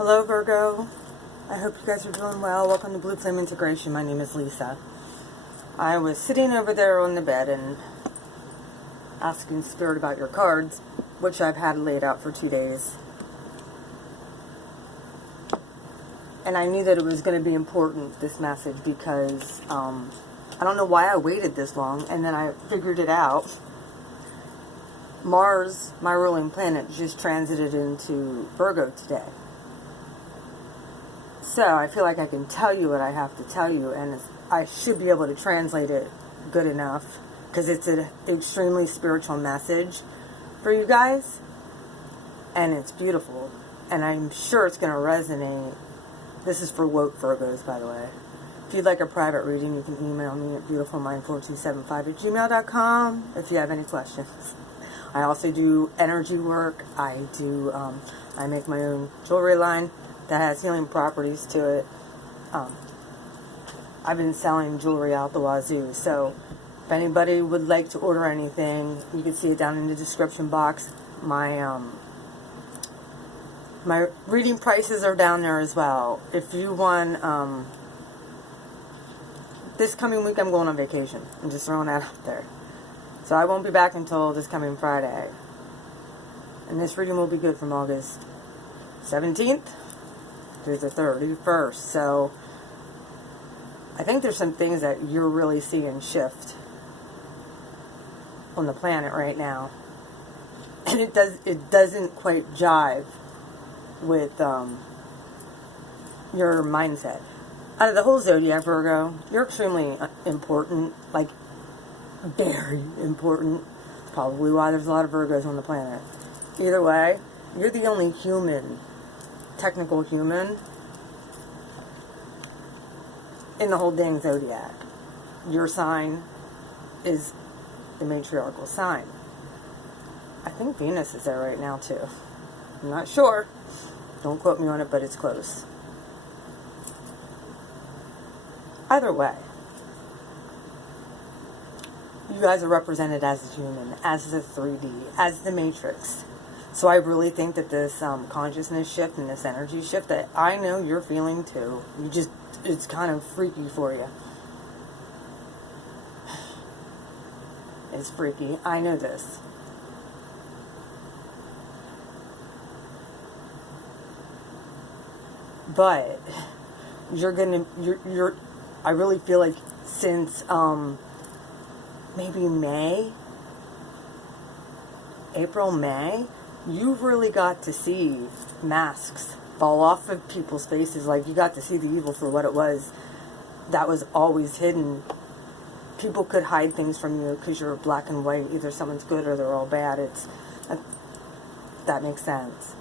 Hello Virgo, I hope you guys are doing well. Welcome to Blue Flame Integration. My name is Lisa. I was sitting over there on the bed and asking Spirit about your cards, which I've had laid out for 2 days. And I knew that it was going to be important, this message, because I don't know why I waited this long, and then I figured it out. Mars, my ruling planet, just transited into Virgo today. So I feel like I can tell you what I have to tell you, and I should be able to translate it good enough, because it's an extremely spiritual message for you guys, and it's beautiful, and I'm sure it's going to resonate. This is for woke Virgos, by the way. If you'd like a private reading, you can email me at beautifulmind4275@gmail.com if you have any questions. I also do energy work. I make my own jewelry line that has healing properties to it. I've been selling jewelry out the wazoo, so if anybody would like to order anything, you can see it down in the description box. My reading prices are down there as well. If you want, this coming week I'm going on vacation. I'm just throwing that out there. So I won't be back until this coming Friday. And this reading will be good from August 17th through the 31st. So I think there's some things that you're really seeing shift on the planet right now. And it doesn't quite jive with your mindset. Out of the whole zodiac, Virgo, you're extremely important, like very important. It's probably why there's a lot of Virgos on the planet. Either way, you're the only human, technical human, in the whole dang zodiac. Your sign is the matriarchal sign. I think Venus is there right now too. I'm not sure. Don't quote me on it, but it's close. Either way, you guys are represented as a human, as the 3D, as the matrix. So I really think that this consciousness shift and this energy shift that I know you're feeling too, it's kind of freaky for you. It's freaky. I know this. But I really feel like since maybe April, May, you've really got to see masks fall off of people's faces. Like, you got to see the evil for what it was that was always hidden. People could hide things from you because you're black and white. Either someone's good or they're all bad. That makes sense.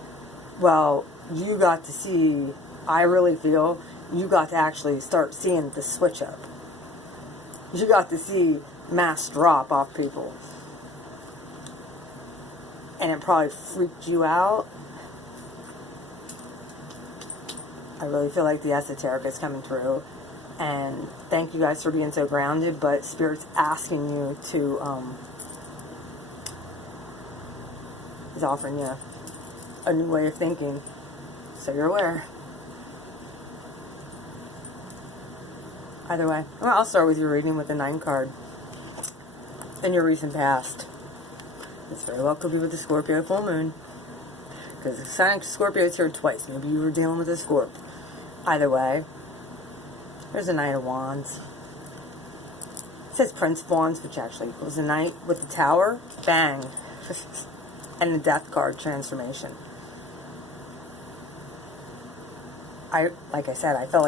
Well, you got to see, I really feel, you got to actually start seeing the switch up. You got to see masks drop off people. And it probably freaked you out. I really feel like the esoteric is coming through. And thank you guys for being so grounded, but Spirit's asking you to, is offering you a new way of thinking. So you're aware. Either way, well, I'll start with your reading with the 9 card. In your recent past. This very well could be with the Scorpio full moon. Because the sign of Scorpio is here twice. Maybe you were dealing with a Scorp. Either way, there's a Knight of Wands. It says Prince of Wands, which actually was a Knight with the Tower. Bang. And the Death card, transformation. Like I said, I feel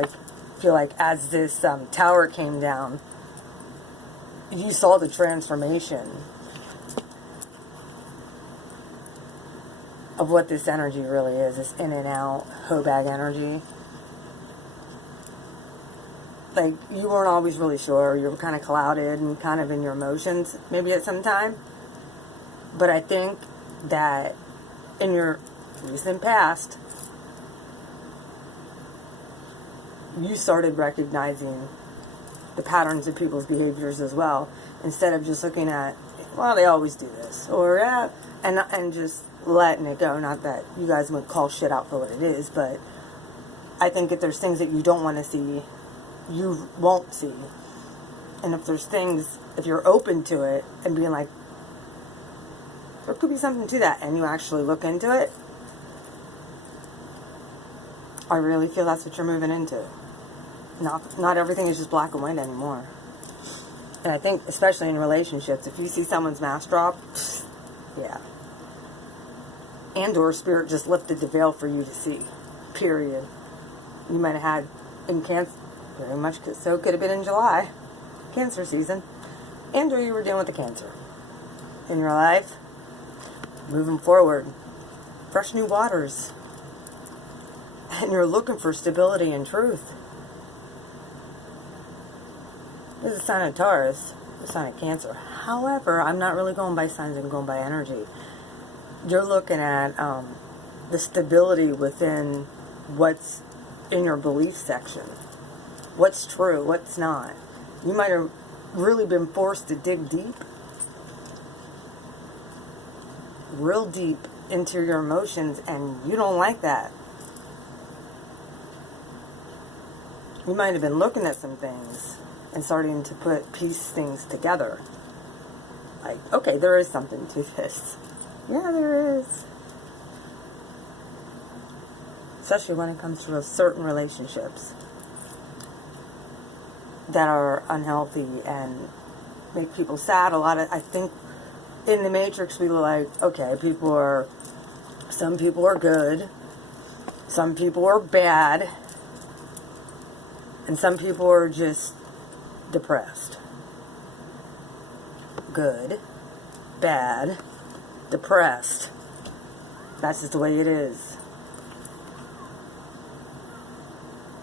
like as this tower came down, you saw the transformation of what this energy really is. This in and out, hoe bag energy. Like, you weren't always really sure. You were kind of clouded and kind of in your emotions, maybe at some time. But I think that in your recent past, you started recognizing the patterns of people's behaviors as well, instead of just looking at, well, they always do this, or and just letting it go. Not that you guys would call shit out for what it is, but I think if there's things that you don't want to see, you won't see. And if there's things, if you're open to it and being like, there could be something to that, and you actually look into it, I really feel that's what you're moving into. Not everything is just black and white anymore. And I think, especially in relationships, if you see someone's mask drop, yeah. And or spirit just lifted the veil for you to see. Period. You might have had in Cancer, very much so could have been in July, Cancer season, and or you were dealing with the Cancer in your life. Moving forward, fresh new waters, and you're looking for stability and truth. This is a sign of Taurus, the sign of Cancer. However, I'm not really going by signs, I'm going by energy. You're looking at the stability within what's in your belief section. What's true, what's not. You might have really been forced to dig deep, real deep into your emotions, and you don't like that. You might have been looking at some things and starting to piece things together. Like, okay, there is something to this. Yeah, there is. Especially when it comes to certain relationships that are unhealthy and make people sad. I think in the Matrix we were like, okay, some people are good, some people are bad, and some people are just depressed. Good, bad, depressed. That's just the way it is.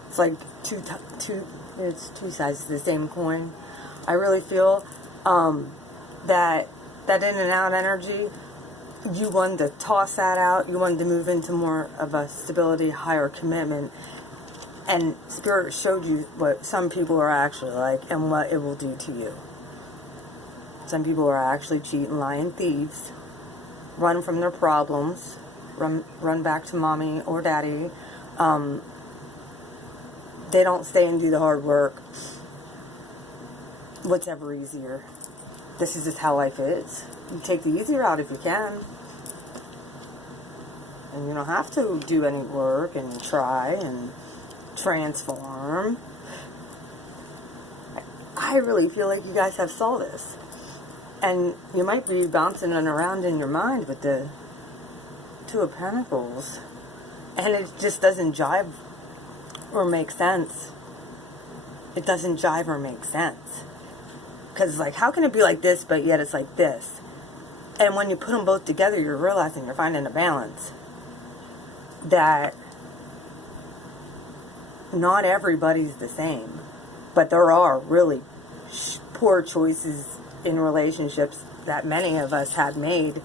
It's like it's two sides of the same coin. I really feel that in and out energy, you wanted to toss that out. You wanted to move into more of a stability, higher commitment. And Spirit showed you what some people are actually like and what it will do to you. Some people are actually cheating, lying thieves, run from their problems, run back to mommy or daddy. They don't stay and do the hard work. What's ever easier. This is just how life is. You take the easier out if you can. And you don't have to do any work and try and transform. I really feel like you guys have saw this. And you might be bouncing it around in your mind with the Two of Pentacles. And it just doesn't jive or make sense. It doesn't jive or make sense. Because it's like, how can it be like this, but yet it's like this? And when you put them both together, you're realizing you're finding a balance. That not everybody's the same. But there are really poor choices in relationships that many of us had made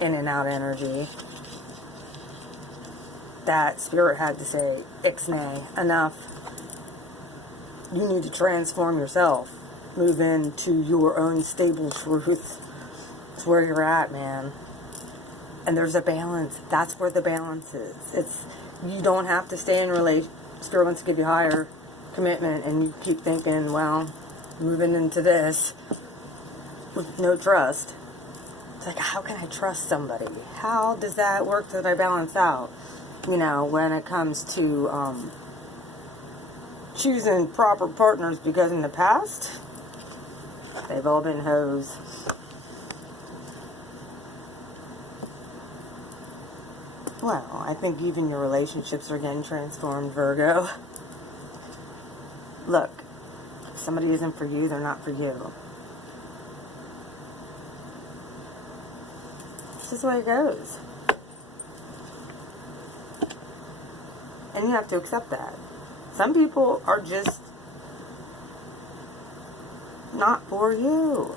in and out energy. That Spirit had to say, ixnay, enough. You need to transform yourself. Move into your own stable truth. It's where you're at, man. And there's a balance. That's where the balance is. You don't have to stay in relation. Spirit wants to give you higher commitment, and you keep thinking, well, moving into this with no trust. It's like, how can I trust somebody? How does that work that I balance out? You know, when it comes to choosing proper partners, because in the past, they've all been hoes. Well, I think even your relationships are getting transformed, Virgo. Look, if somebody isn't for you, they're not for you. This is the way it goes. And you have to accept that. Some people are just not for you.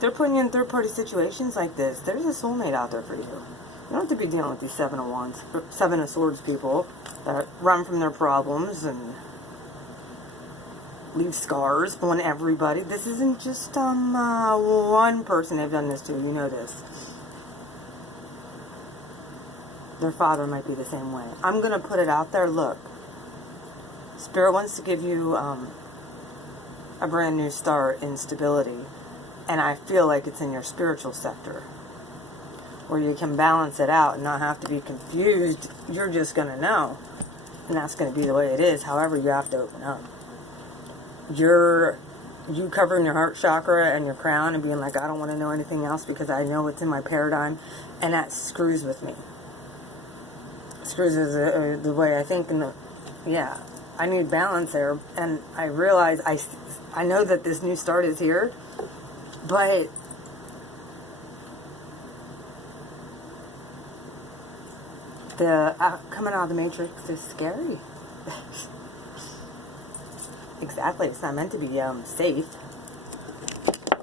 They're putting you in third-party situations like this. There's a soulmate out there for you. You don't have to be dealing with these Seven of Swords people that run from their problems and leave scars on everybody. This isn't just one person they've done this to. You know this. Their father might be the same way. I'm going to put it out there. Look, Spirit wants to give you a brand new start in stability. And I feel like it's in your spiritual sector, where you can balance it out and not have to be confused. You're just going to know. And that's going to be the way it is. However, you have to open up. You covering your heart chakra and your crown and being like, I don't want to know anything else because I know it's in my paradigm. And that screws with me. Screws is the way I think. Yeah, I need balance there. And I realize, I know that this new start is here. But the coming out of the matrix is scary. Exactly. It's not meant to be safe.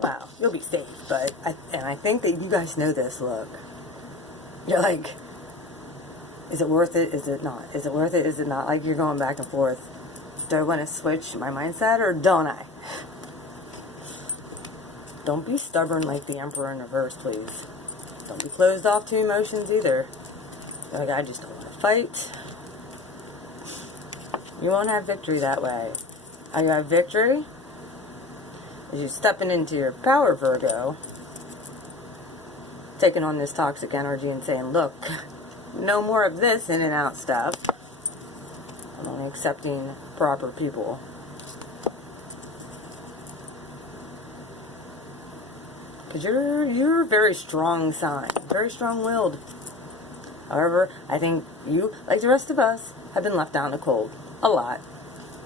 Well, you'll be safe, but I think that you guys know this. Look, you're like, is it worth it? Is it not? Is it worth it? Is it not? Like, you're going back and forth. Do I want to switch my mindset or don't I? Don't be stubborn like the Emperor in reverse, please. Don't be closed off to emotions either. Like, I just don't want to fight. You won't have victory that way. How you have victory is you stepping into your power, Virgo, taking on this toxic energy and saying, look, no more of this in and out stuff. I'm only accepting proper people. Because you're a very strong sign, very strong-willed. However, I think you, like the rest of us, have been left out in the cold a lot.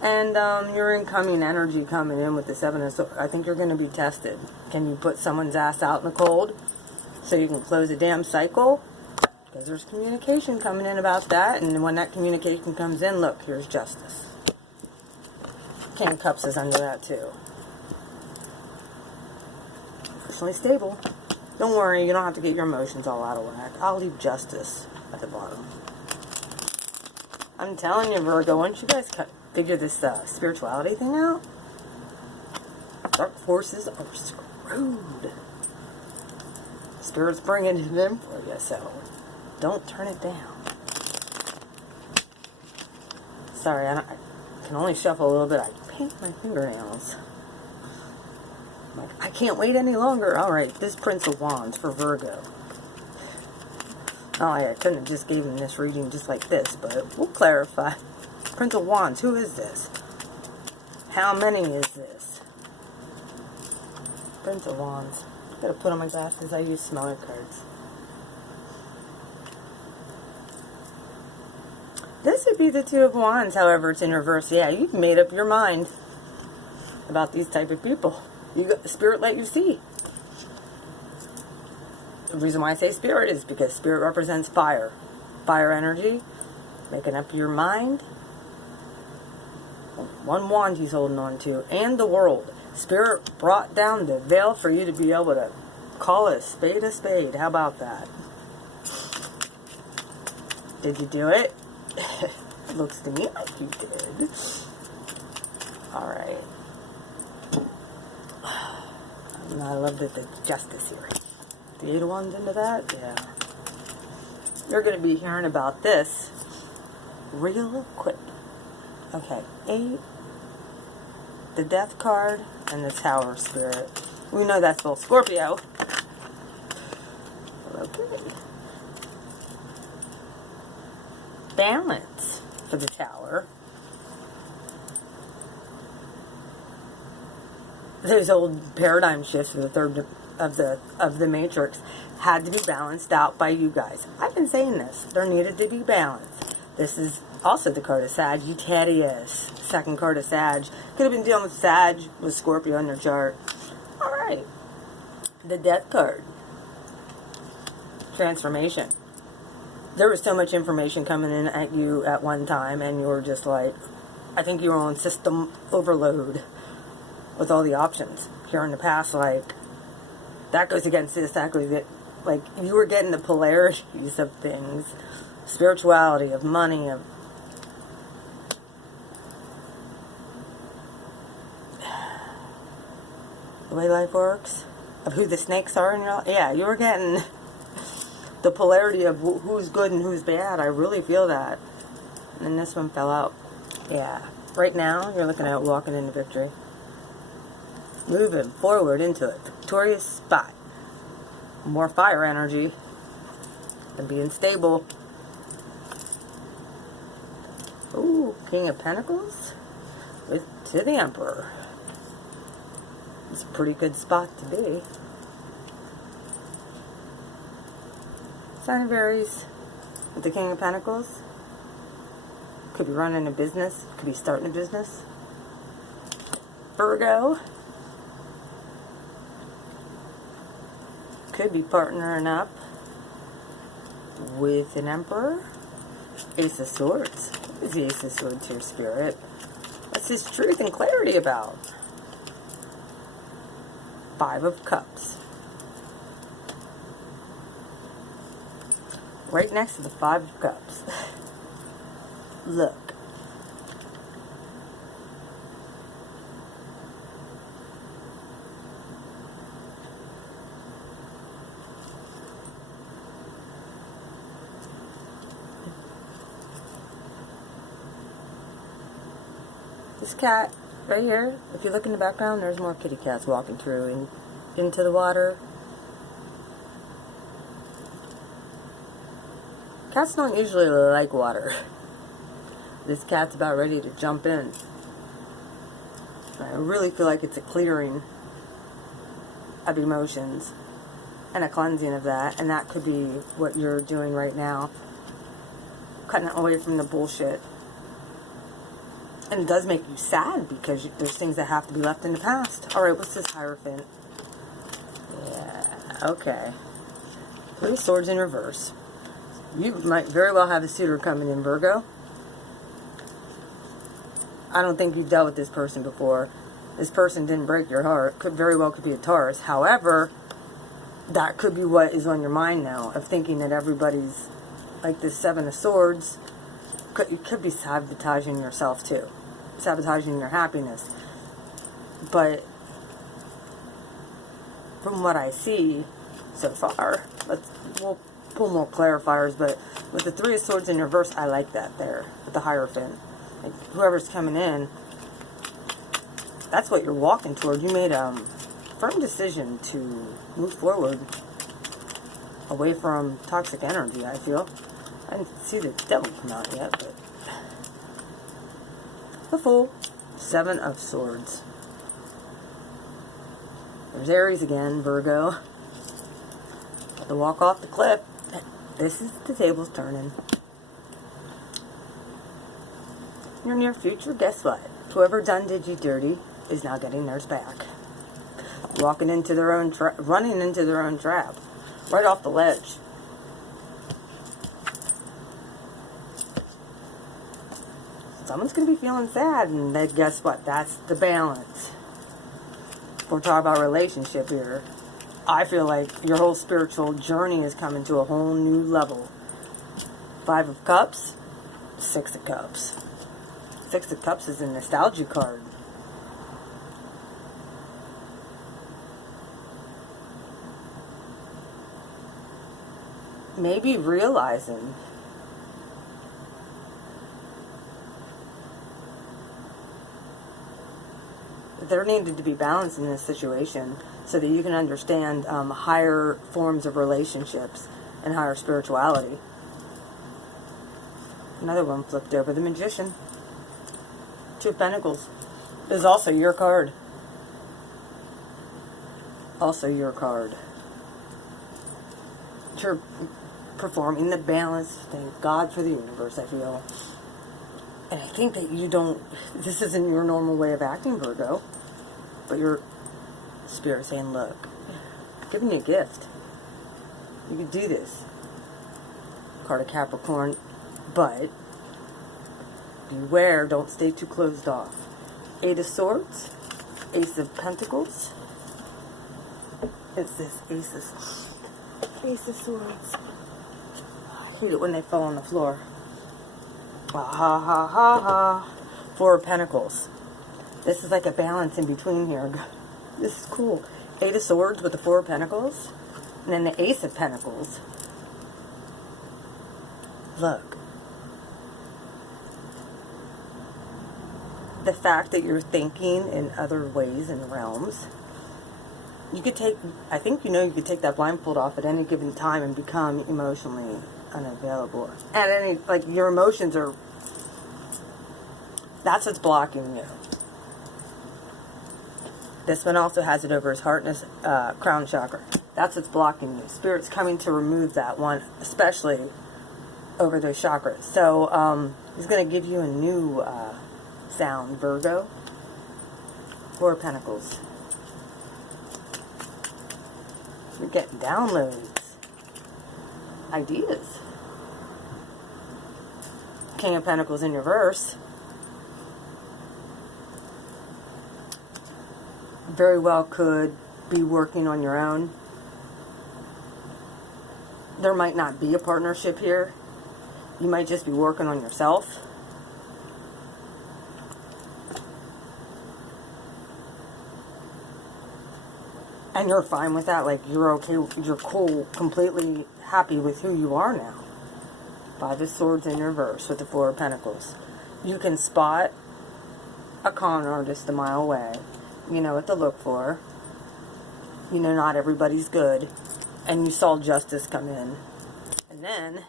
And your incoming energy coming in with the Seven of Swords, I think you're going to be tested. Can you put someone's ass out in the cold so you can close a damn cycle? Because there's communication coming in about that. And when that communication comes in, look, here's justice. King of Cups is under that too. Emotionally stable. Don't worry, you don't have to get your emotions all out of whack. I'll leave justice at the bottom. I'm telling you, Virgo, once you guys figure this spirituality thing out, dark forces are screwed. Spirit's bringing it in for you, so don't turn it down. Sorry, I can only shuffle a little bit. I paint my fingernails. Like, I can't wait any longer. Alright, this Prince of Wands for Virgo. Oh, I couldn't have just gave him this reading just like this, but we'll clarify. Prince of Wands, who is this? How many is this? Prince of Wands. Gotta put on my glasses. I use smaller cards. This would be the Two of Wands, however, it's in reverse. Yeah, you've made up your mind about these type of people. Spirit let you see. The reason why I say Spirit is because Spirit represents fire. Fire energy. Making up your mind. One wand he's holding on to. And the world. Spirit brought down the veil for you to be able to call a spade a spade. How about that? Did you do it? Looks to me like you did. Alright. I love the justice here. The Eight of Wands into that? Yeah. You're going to be hearing about this real quick. Okay. 8. The Death card and the Tower Spirit. We know that's both Scorpio. Okay. Balance for the Tower. Those old paradigm shifts for the third of the matrix had to be balanced out by you guys. I've been saying this. There needed to be balance. This is also the card of Sagittarius. Second card of Sag. Could have been dealing with Sag with Scorpio in their chart. Alright. The Death card. Transformation. There was so much information coming in at you at one time, and you were just like, I think you were on system overload with all the options. Here in the past, like, that goes against this, that goes against, like, you were getting the polarities of things. Spirituality, of money, of the way life works, of who the snakes are in your life. Yeah, you were getting the polarity of who's good and who's bad. I really feel that. And this one fell out. Yeah. Right now, you're looking at walking into victory. Moving forward into a victorious spot. More fire energy than being stable. Ooh, King of Pentacles to the Emperor. It's a pretty good spot to be. Sign of Aries with the King of Pentacles. Could be running a business. Could be starting a business. Virgo. Could be partnering up with an Emperor. Ace of Swords. What is the Ace of Swords here, Spirit? What's his truth and clarity about? Five of Cups. Right next to the Five of Cups. Look. This cat right here, if you look in the background, there's more kitty cats walking through and into the water. Cats don't usually like water. This cat's about ready to jump in. I really feel like it's a clearing of emotions and a cleansing of that, and that could be what you're doing right now. Cutting away from the bullshit. And it does make you sad because there's things that have to be left in the past. Alright, what's this Hierophant? Yeah, okay. Three Swords in reverse. You might very well have a suitor coming in, Virgo. I don't think you've dealt with this person before. This person didn't break your heart. Could very well could be a Taurus. However, that could be what is on your mind now, of thinking that everybody's like this Seven of Swords. You could be sabotaging yourself too. Sabotaging your happiness. But from what I see so far, we'll pull more clarifiers, but with the Three of Swords in reverse, I like that there, with the Hierophant. Like, whoever's coming in, that's what you're walking toward. You made a firm decision to move forward away from toxic energy, I feel. I didn't see the devil come out yet, but the Fool. Seven of Swords. There's Aries again, Virgo. Got to walk off the cliff. This is the tables turning. Your near future, guess what? Whoever done did you dirty is now getting theirs back. Walking into their own running into their own trap. Right off the ledge. Someone's going to be feeling sad, and then guess what? That's the balance. We're talking about relationship here. I feel like your whole spiritual journey is coming to a whole new level. Five of Cups, Six of Cups. Six of Cups is a nostalgia card. Maybe realizing there needed to be balance in this situation so that you can understand higher forms of relationships and higher spirituality. Another one flipped over. The Magician. Two of Pentacles is also your card. Also your card. You're performing the balance. Thank God for the universe, I feel. And I think that you don't, this isn't your normal way of acting, Virgo. But your spirit saying, look, I'm giving you a gift. You can do this. Card of Capricorn. But beware, don't stay too closed off. Eight of Swords. Ace of Pentacles. It's this Ace of Swords. I hate it when they fall on the floor. Ha ha ha ha ha. Four of Pentacles. This is like a balance in between here. This is cool. Eight of Swords with the Four of Pentacles. And then the Ace of Pentacles. Look. The fact that you're thinking in other ways and realms. You could take, I think you know you could take that blindfold off at any given time and become emotionally unavailable. At any, like, your emotions are, that's what's blocking you. This one also has it over his heart and his crown chakra. That's what's blocking you. Spirit's coming to remove that one, especially over those chakras. So, he's going to give you a new sound, Virgo. Four of Pentacles. You're getting downloads. Ideas. King of Pentacles in reverse. Very well could be working on your own. There might not be a partnership here. You might just be working on yourself. And you're fine with that. Like, you're okay, you're cool, completely happy with who you are now. Five of Swords in reverse with the Four of Pentacles. You can spot a con artist a mile away. You know what to look for. You know not everybody's good. And you saw justice come in. And then,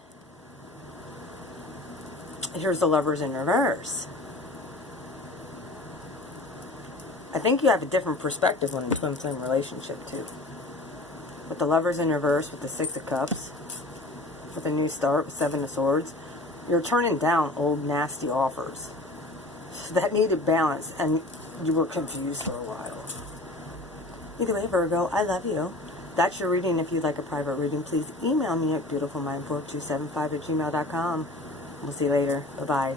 here's the Lovers in reverse. I think you have a different perspective on a twin flame relationship too. With the Lovers in reverse, with the Six of Cups, with a new start, with Seven of Swords, you're turning down old nasty offers. So that needed balance, and you were confused for a while. Either way, Virgo, I love you. That's your reading. If you'd like a private reading, please email me at beautifulmind4275@gmail.com. We'll see you later. Bye-bye.